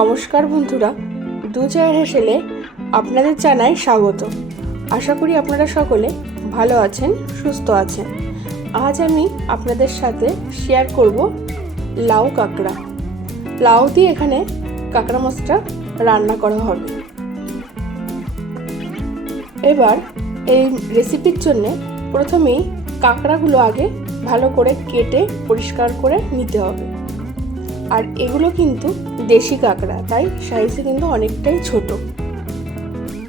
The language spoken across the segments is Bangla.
নমস্কার বন্ধুরা, দু চায়ের হেসেলে আপনাদের জানাই স্বাগত। আশা করি আপনারা সকলে ভালো আছেন, সুস্থ আছেন। আজ আমি আপনাদের সাথে শেয়ার করব লাউ কাঁকড়া। লাউ দিয়ে এখানে কাঁকড়া মাছটা রান্না করা হবে। এবার এই রেসিপির জন্য প্রথমেই কাঁকড়াগুলো আগে ভালো করে কেটে পরিষ্কার করে নিতে হবে। আর এগুলো কিন্তু দেশি কাঁকড়া, তাই সাইজে কিন্তু অনেকটাই ছোট।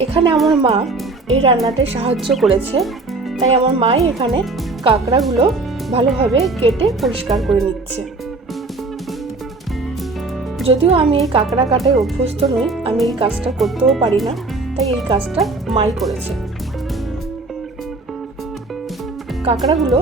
এখানে আমার মা এই রান্নাতে সাহায্য করেছে, তাই আমার মাই এখানে কাঁকড়াগুলো ভালোভাবে কেটে পরিষ্কার করে নিচ্ছে। যদিও আমি এই কাঁকড়া কাটায় অভ্যস্ত নই, আমি এই কাজটা করতেও পারি না, তাই এই কাজটা মাই করেছে। কাঁকড়াগুলো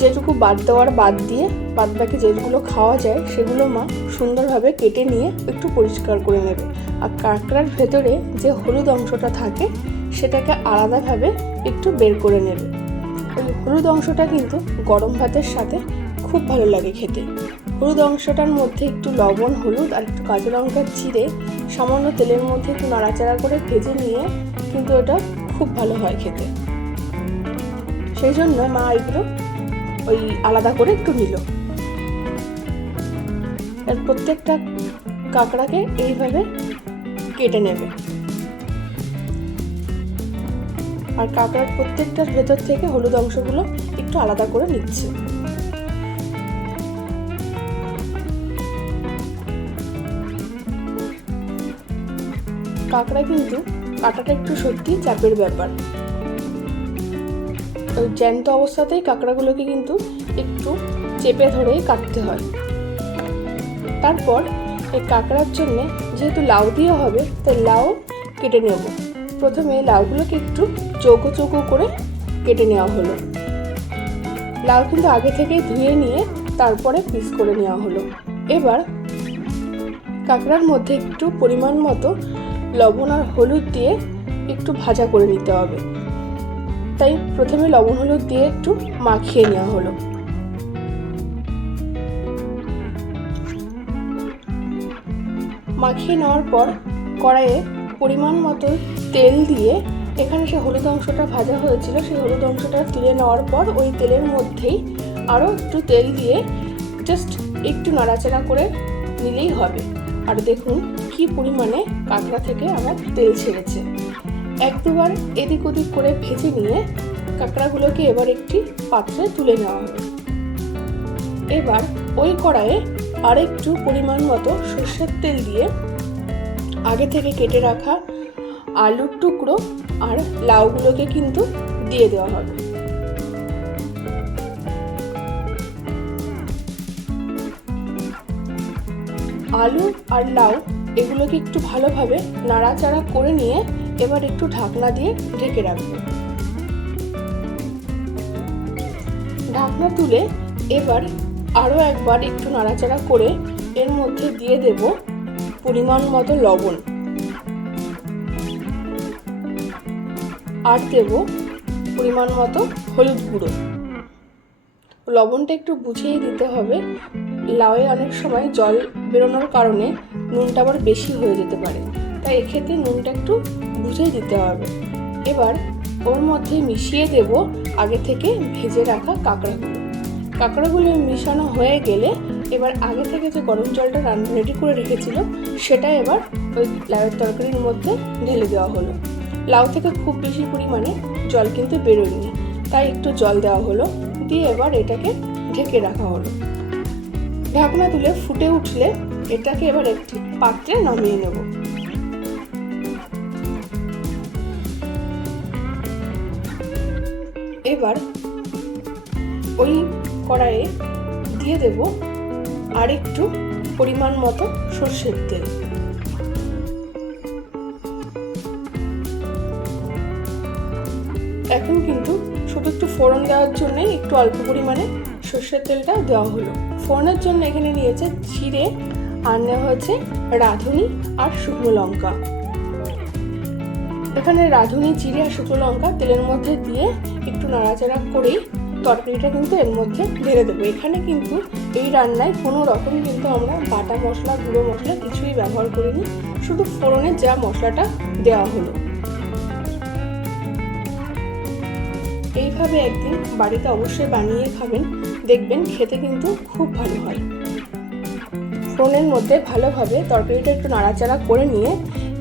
যেটুকু বাদ দেওয়ার বাদ দিয়ে বাদ বাকি যেগুলো খাওয়া যায় সেগুলো মা সুন্দরভাবে কেটে নিয়ে একটু পরিষ্কার করে নেবে। আর কাঁকড়ার ভেতরে যে হলুদ অংশটা থাকে সেটাকে আলাদাভাবে একটু বের করে নেবে। ওই হলুদ অংশটা কিন্তু গরম ভাতের সাথে খুব ভালো লাগে খেতে। হলুদ অংশটার মধ্যে একটু লবণ, হলুদ আর একটু কাঁচা লঙ্কা চিড়ে সামান্য তেলের মধ্যে একটু নাড়াচাড়া করে ভেজে নিয়ে কিন্তু এটা খুব ভালো হয় খেতে। সেই জন্য মা এগুলো ওই আলাদা করে একটু নিল। এর প্রত্যেকটা কাঁকড়াকে এইভাবে কেটে নেবে। আর কাঁকড়ার প্রত্যেকটার ভেতর থেকে হলুদ অংশগুলো একটু আলাদা করে নিচ্ছে। কাঁকড়া কিন্তু কাটাটা একটু সত্যি চাপের ব্যাপার। ওই জ্যান্ত অবস্থাতেই কাঁকড়াগুলোকে কিন্তু একটু চেপে ধরেই কাটতে হয়। তারপর এই কাঁকড়ার জন্য যেহেতু লাউ দিয়ে হবে, তাই লাউ কেটে নেব। প্রথমে লাউগুলোকে একটু চৌকো চৌকো করে কেটে নেওয়া হলো। লাউ কিন্তু আগে থেকেই ধুয়ে নিয়ে তারপরে পিস করে নেওয়া হলো। এবার কাঁকড়ার মধ্যে একটু পরিমাণ মতো লবণ আর হলুদ দিয়ে একটু ভাজা করে নিতে হবে। তাই প্রথমে লবণ হলুদ দিয়ে একটু মাখিয়ে নেওয়া হলো। মাখিয়ে নেওয়ার পর কড়াইয়ে পরিমাণ মতো তেল দিয়ে এখানে সে হলুদ অংশটা ভাজা হয়েছিল সেই হলুদ অংশটা তুলে নেওয়ার পর ওই তেলের মধ্যেই আরও একটু তেল দিয়ে জাস্ট একটু নাড়াচাড়া করে নিলেই হবে। আর দেখুন কি পরিমাণে কাঁকড়া থেকে আমার তেল ছেড়েছে। এক দুবার এদিক ওদিক করে ভেজে নিয়ে কাঁকড়াগুলোকে এবার একটি পাত্রে তুলে নেওয়া হবে। এবার ওই কড়াইয়ে আরেকটু পরিমাণ মতো সর্ষের তেল দিয়ে আগে থেকে কেটে রাখা আলুর টুকরো আর লাউগুলোকে কিন্তু দিয়ে দেওয়া হবে। আলু আর লাউ এগুলোকে একটু ভালোভাবে নাড়াচাড়া করে নিয়ে এবার একটু ঢাকনা দিয়ে ঢেকে রাখবো। ঢাকনা তুলে এবার আরও একবার একটু নাড়াচাড়া করে এর মধ্যে দিয়ে দেব পরিমাণ মতো লবণ আর দেব পরিমাণ মতো হলুদ গুঁড়ো। লবণটা একটু বুঝিয়ে দিতে হবে, লাউয়ে অনেক সময় জল বেরোনোর কারণে নুনটা আবার বেশি হয়ে যেতে পারে, তাই এক্ষেত্রে নুনটা একটু বুঝিয়ে দিতে হবে। এবার ওর মধ্যে মিশিয়ে দেব আগে থেকে ভেজে রাখা কাঁকড়াগুলো মিশানো হয়ে গেলে এবার আগে থেকে যে গরম জলটা রেডি করে রেখেছিল সেটা এবার ওই লাউয়ের তরকারির মধ্যে ঢেলে দেওয়া হলো। লাউ থেকে খুব বেশি পরিমাণে জল কিন্তু বেরোয়নি, তাই একটু জল দেওয়া হলো, দিয়ে এবার এটাকে ঢেকে রাখা হলো। ঢাকনা তুলে ফুটে উঠলে এটাকে এবার একটি পাত্রে নামিয়ে নেব। এবার ওই কড়াইয়ে দিয়ে দেব আর একটু পরিমাণ মতো সর্ষের তেল। এখন কিন্তু শুধু একটু ফোড়ন দেওয়ার জন্য একটু অল্প পরিমাণে সর্ষের তেলটা দেওয়া হলো। ফোড়নের জন্য এখানে নিয়েছে জিরে আর নেওয়া হয়েছে রাঁধুনি আর শুকনো লঙ্কা। এখানে রাঁধুনি, জিরে আর শুকনো লঙ্কা তেলের মধ্যে দিয়ে একটু নাড়াচাড়া করেই তরকারিটা কিন্তু এর মধ্যে ঢেলে দেবো। এখানে কিন্তু এই রান্নায় কোনো রকম কিন্তু আমরা বাটা মশলা গুঁড়ো মশলা কিছুই ব্যবহার করিনি, শুধু ফোড়নের যা মশলাটা দেওয়া হলো। এইভাবে একদিন বাড়িতে অবশ্যই বানিয়ে খাবেন, দেখবেন খেতে কিন্তু খুব ভালো হয়। ফোড়নের মধ্যে ভালোভাবে তরকারিটা একটু নাড়াচাড়া করে নিয়ে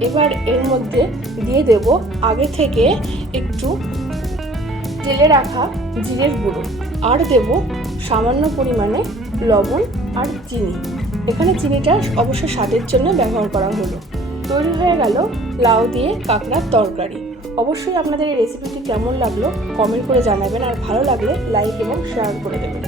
এবার এর মধ্যে দিয়ে দেব আগে থেকে একটু তেলে রাখা জিরের গুঁড়ো, আর দেব সামান্য পরিমাণে লবণ আর চিনি। এখানে চিনিটা অবশ্যই স্বাদের জন্য ব্যবহার করা হলো। তৈরি হয়ে গেল লাউ দিয়ে কাঁকড়ার তরকারি। অবশ্যই আপনাদের এই রেসিপিটি কেমন লাগলো কমেন্ট করে জানাবেন, আর ভালো লাগলে লাইক এবং শেয়ার করে দেবেন।